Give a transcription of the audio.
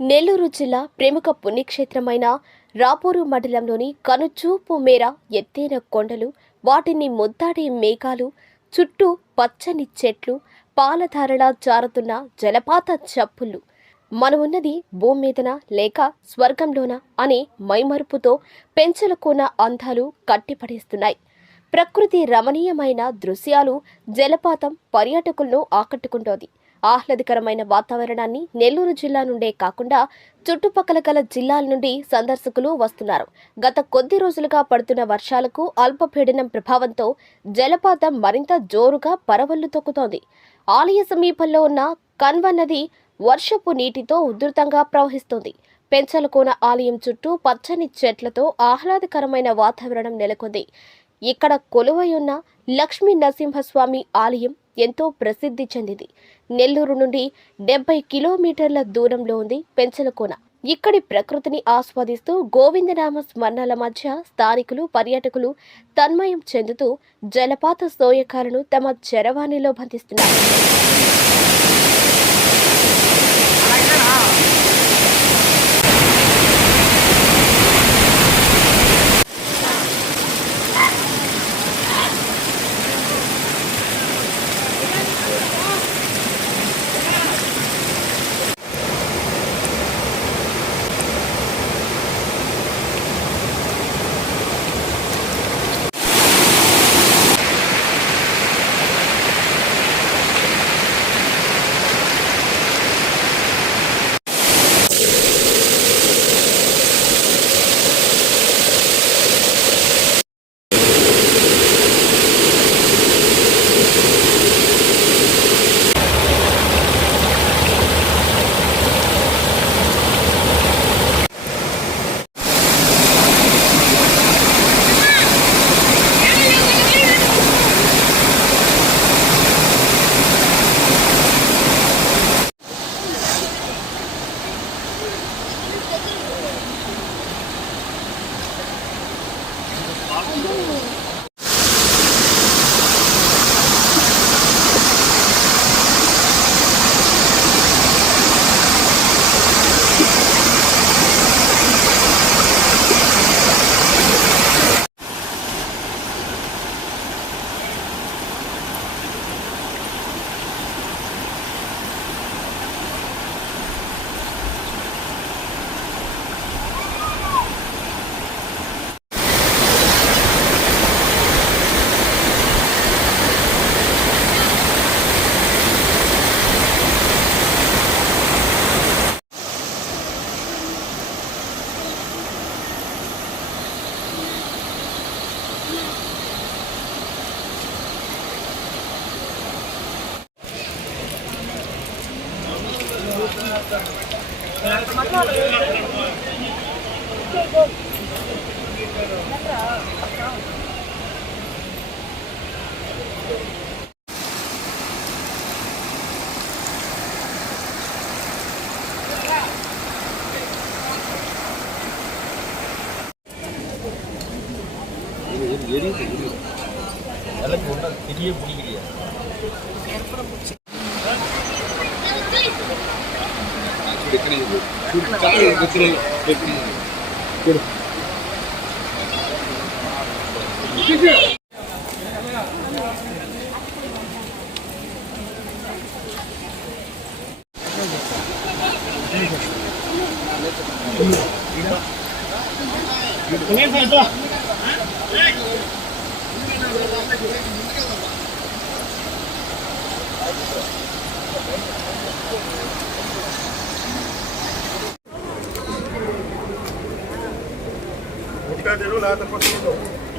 నెల్లూరు జిల్లా ప్రముఖ పుణ్యక్షేత్రమైన రాపూరు మండలంలోని కనుచూపు మేర ఎత్తైన కొండలు వాటిని ముద్దాడే మేఘాలు చుట్టూ పచ్చని చెట్లు పాలధారలా జారుతున్న జలపాత చప్పుళ్ళు మనమున్నది భూమి మీదన లేక స్వర్గంలోనా అనే మైమరుపుతో పెంచలకున్న అందాలు కట్టిపడేస్తున్నాయి. ప్రకృతి రమణీయమైన దృశ్యాలు జలపాతం పర్యాటకులను ఆకట్టుకుంటోంది. ఆహ్లాదకరమైన వాతావరణాన్ని నెల్లూరు జిల్లా నుండే కాకుండా చుట్టుపక్కల గల జిల్లాల నుండి సందర్శకులు వస్తున్నారు. గత కొద్ది రోజులుగా పడుతున్న వర్షాలకు అల్పపీడనం ప్రభావంతో జలపాతం మరింత జోరుగా పరవళ్ళు తొక్కుతోంది. ఆలయ సమీపంలో ఉన్న కన్వ నది వర్షపు నీటితో ఉధృతంగా ప్రవహిస్తోంది. పెంచలకోన ఆలయం చుట్టూ పచ్చని చెట్లతో ఆహ్లాదకరమైన వాతావరణం నెలకొంది. ఇక్కడ కొలువై ఉన్న లక్ష్మీ నరసింహస్వామి ఆలయం ఎంతో ప్రసిద్ధి చెందింది. నెల్లూరు నుండి డెబ్బై కిలోమీటర్ల దూరంలో ఉంది పెంచలకోన ఇక్కడి ప్రకృతిని ఆస్వాదిస్తూ గోవిందనామ స్మరణల మధ్య స్థానికులు పర్యాటకులు తన్మయం చెందుతూ జలపాత సోయకాలను తమ చరవాణిలో బంధిస్తున్నారు. எரியுது எரியுது எனக்கு ஒன்றும் தெரிய பிடிக்கலையா できないんで、だから別にできないんで。Thank you. perderam nada para o jogo.